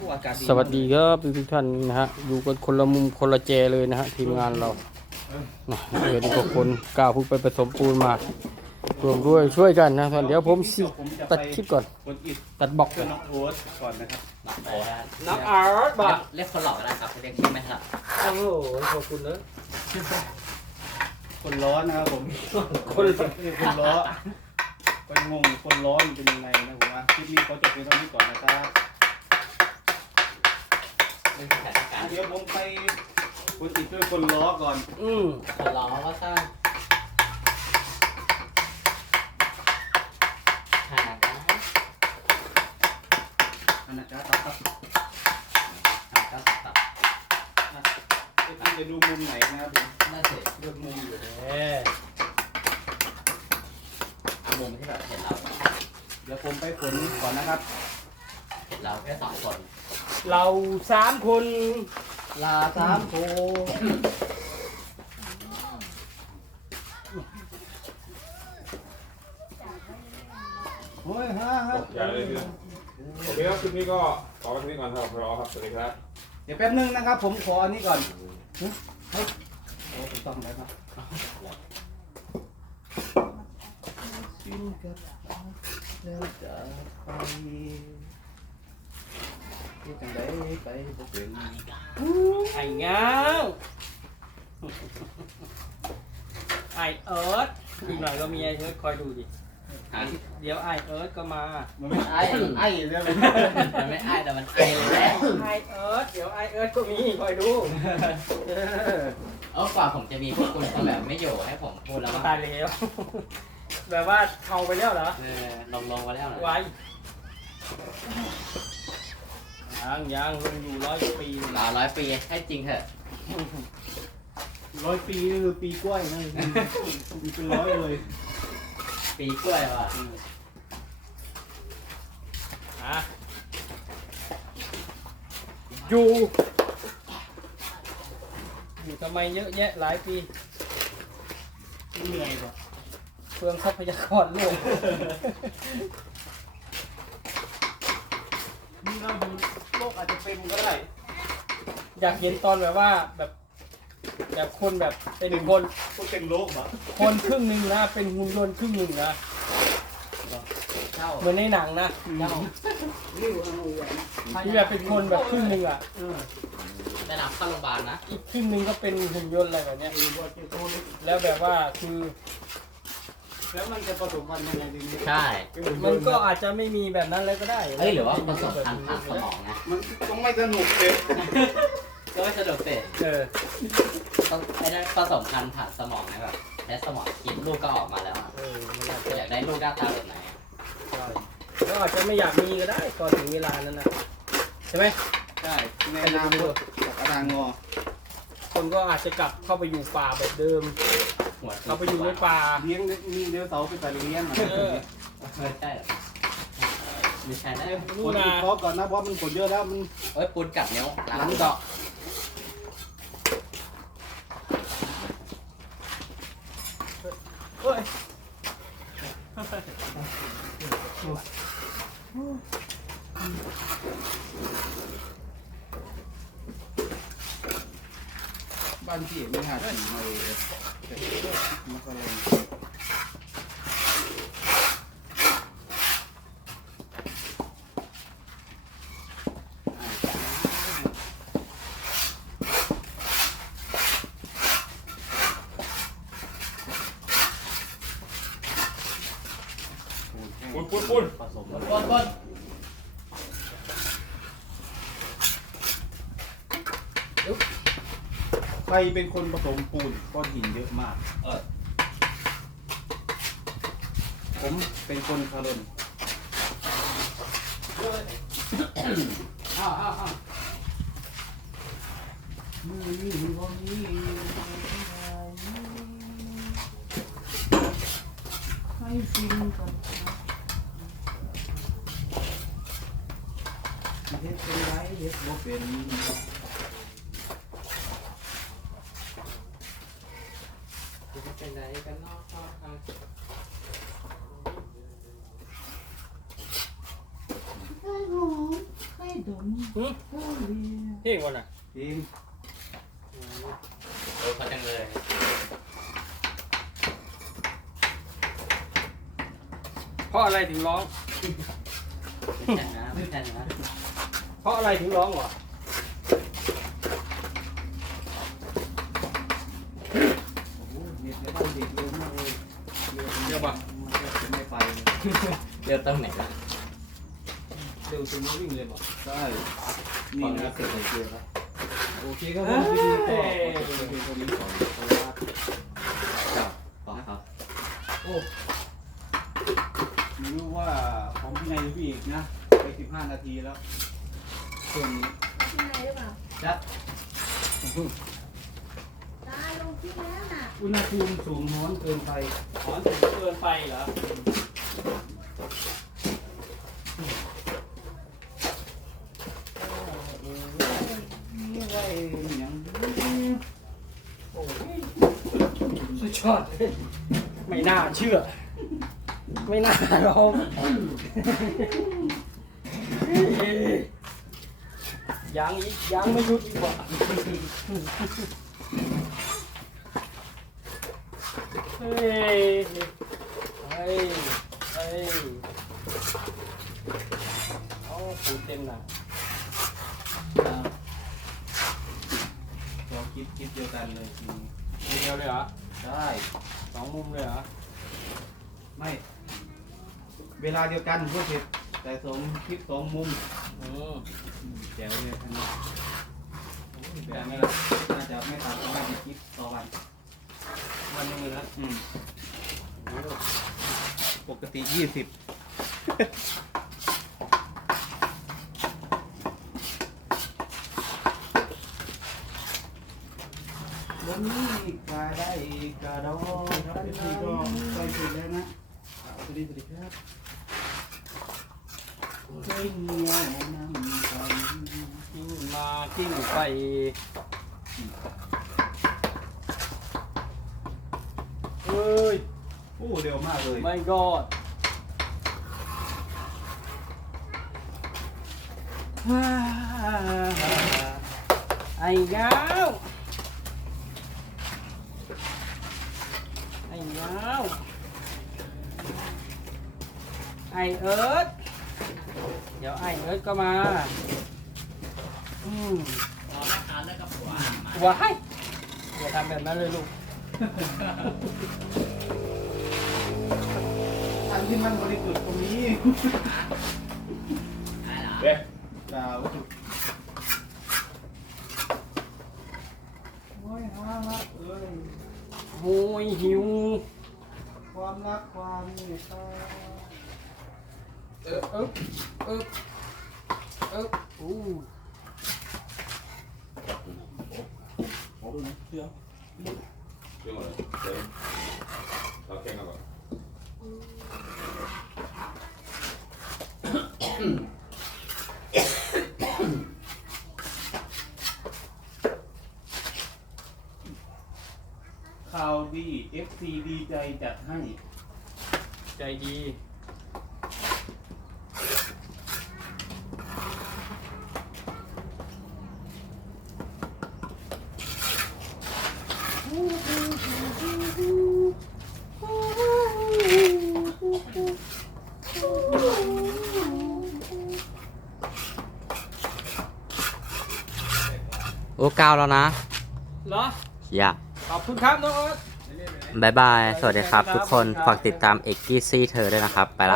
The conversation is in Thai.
ผู้อากาศดีสวัสดีครับทุกท่านนะฮะอยู่กันคนละมุมคนละแจเลยนะฮะทีมงานเรานะเดี๋ยวนี้ก็คนกล้าพูดไปผสมปูนมารวมด้วยช่วยกันนะท่านเดี๋ยวผมสิผมจะตัดคลิปก่อนกดอิดตัดบล็อกเพื่ก่ออนน้องโอ๊ตก่อนนะครับโอ้ยน้ำอาร์ตบ้าเรียกคนหลอกก็ได้ครับเรียกชื่อไม่ถนัดโอ้โหขอบคุณเนอะคนร้อนนะครับผมคนคนร้อนไปงงคนร้อนเป็นยังไงนะผมว่าคลิปนี้เขาจบเพียงเท่านี้ก่อนนะครับ ไม่ใช่แผนการเดี๋ยวผมไปกดอิดด้วยคนล้อก่อน อืมคนหลอก็สร้างหากันอันนะครับตัดตัดหากันตัดตัดจะดูมุมไหนนะครับน่าจะเลือกมุมอยู่เอ๊ะเอามุมที่แบบเห็นเรา เดี๋ยวผมไปขนก่อนนะครับ เห็นเราแค่สองคน เราสามคนลาสามโคโอ้ยฮ่าฮ่าอย่าเลยคือโอเคครับคลิปนี้ก็ขอไว้ที่นี่ก่อนครับรอครับ สวัสดีครับ เดี๋ยวแป๊บนึงนะครับ ผมขออันนี้ก่อนหึเฮ้ยโอ้ถูกต้องแล้วครับกินกับแล้วจะไป ที่จังไดไปบ่เป็นไอ้เงาไอเอิร์ธอีกหน่อยก็มีไอเอิร์ธคอยดูดิ หาเดี๋ยวไอเอิร์ธก็มา มันไม่ไอ้ไอ้เรื่องอะไรมันไม่อ้ายแต่มันไอเลยแหละไอเอิร์ธเดี๋ยวไอเอิร์ธก็มีคอยดูเออเออกว่าผมจะมีพวกคุณก็แบบไม่อยู่ให้ผมพูดแล้วว่าตายแล้วแบบว่าเอาไปแล้วเหรอเออลงลงมาแล้วนะไว้ ยังยังลงอยู่ร้อยปีรอร้อยปีให้จริงเถอะร้อยปีนี่คือปีกล้วยนะมีเป็นร้อยเลย ปีกล้วยว่ะอะอยู่ อยู่ทำไมเยอะแยะหลายปีเหนื่อยว่ะเปลืองทรัพยากรโลกนี่เราดู โลกอาจจะเป็นก็ได้อยากเห็นตอนแบบว่าแบบ แบบคนแบบเป็นคนก็เป็นโลกอะคนครึ่งหนึ่งนะเป็นหุ่นยนต์ครึ่งหนึ่งนะเช่าเหมือนในหนังนะเน่าที่แบบเป็นคนแบบครึ่งหนึ่งอะได้รับเข้าโรงพยาบาลนะอีกครึ่งหนึ่งก็เป็นหุ่นยนต์อะไรแบบเนี้ยแล้วแบบว่าคือ แล้วมันจะผสมพันธุ์ยังไงดีเนี่ยใช่ มันก็อาจจะไม่มีแบบนั้นเลยก็ได้เฮ้ยหรือว่าผสมพันธุ์ผ่านสมองนะมันต้องไม่สนุกเลยก็ไม่สะดวกเสร็จเออต้องไอ้นั่นผสมพันธุ์ผ่านสมองนะแบบใช้สมองคิดลูกก็ออกมาแล้วอะเออมันอาจจะอยากได้ลูกหน้าตาแบบไหนอะใช่ก็อาจจะไม่อยากมีก็ได้ก่อนถึงเวลานั้นนะใช่ไหมใช่ในอนาคตจากอานางอคนก็อาจจะกลับเข้าไปอยู่ป่าแบบเดิม หัวเข้าไปอยู่ในป่าเลี้ยงมีเดี๋ยวเสาร์ไปแต่เลี้ยงอะเออไม่ใช่เหรอไม่ใช่นะนู่คนนนะเพราะก่อนนะเพราะมันผลเยอะแล้วมันเอ้ยปูนกัดนิ้วหล้าลังงดอกดอกเฮ้ยบ้านพี่ไม่หาที่มาเลย มาก็เลยผปุ้นปุ้นปุ้น สม บนบน ใครเป็นคนผสมปูนก้อนหินเยอะมาก เออ ผมเป็นคนคารนอ้าวอ้าวอ้าวมือนี่บ่มีให้ฟินกันเฮ็ดเป็นไรเฮ็ดบ่เป็น จะเป็นไรกันเนอกอะ ไข่หอมไข่ด เท่งวันน่ะจริงโอ้เขาจังเลยเพราะอะไรถึงร้อง ไม่ใช่นะไม่ใช่นะเพราะอะไรถึงร้องวะโอ้โหเน็ตในบ้านเด็กเร็วมากเลยเร็วเดี๋ยวปะมันจะไม่ไปเลย เลือกตั้งไหนละ เร็วจนวิ่งเลยบอกใช่นี่นะเสร็จเลยเกลือแล้วโอเคครับผมวิดีโอต่อโอเคตัวนี้ก่อนเพราะว่าจับต่อครับโอ้ไม่รู้ว่าของพี่นายหรือพี่เอกนะไปสิบห้านาทีแล้วช่วงนี้ที่ไหนหรือเปล่าจัดตาลงคลิปแล้วน่ะอุณหภูมิสูงร้อนเกินไปถอนถึงเกินไปเหรอ ไรอย่างสุดยอดไม่น่าเชื่อ ไม่น่าร้องยังอีกยังไม่หยุดอีกว่ะเฮ้ยเฮ้ยเฮ้ยเอาปูเต็มหนะเรา คิดคิดเดียวกันเลยจริงทีเดียวเลยเหรอได้สองมุมเลยเหรอไม่ เวลาเดียวกันก็เสร็จแต่สองคลิปสองมุมอืมอืมแจ๋วเลยอันนี้แบแบบบนี้นี้ละน่าจะไม่ต่ำกว่าคลิปต่อวัน วันหนึงเลยนะอืม ปกติยี่สิบวันนี้กาได้กาดองครับพี่ก็ใกล้เสร็จแล้วนะเอาสวัส ดีสวัสดีครับเคยเหนียนำกันกิ้งมากิ้งไปเฮ้ย โอ้เร็วมากเลยไม่กอดไอ้ยาวไอ้ยาว ไอ้เอิร์ธเดี๋ยวไอ้เอิร์ธก็มาอืมรอแม่ค้าแล้วก็ผัวว้ายอย่าทำแบบนั้นเลยลูกอันที่มันบริสุทธิ์ตรงนี้ได้เหรอเอ๊ะดาวสุดโอ้ยฮารักเอ้ยโอ้ยหิว ความรักความเมตตาเอบเอบเอบเอบอู้โอ้ยเดี๋ยวเรื่องอะไรเดี๋ยวเราแข่งกันก่อนข่าวดี FC ดีใจจัดให้ ใจดี โอ้ก้าวแล้วนะเหรอ อย่าขอบคุณครับน้องเอิร์ธบายบาย สวัสดีครับ ทุกคน ฝากติดตามเอกกี้ซี่เธอด้วยนะครับ ไปละ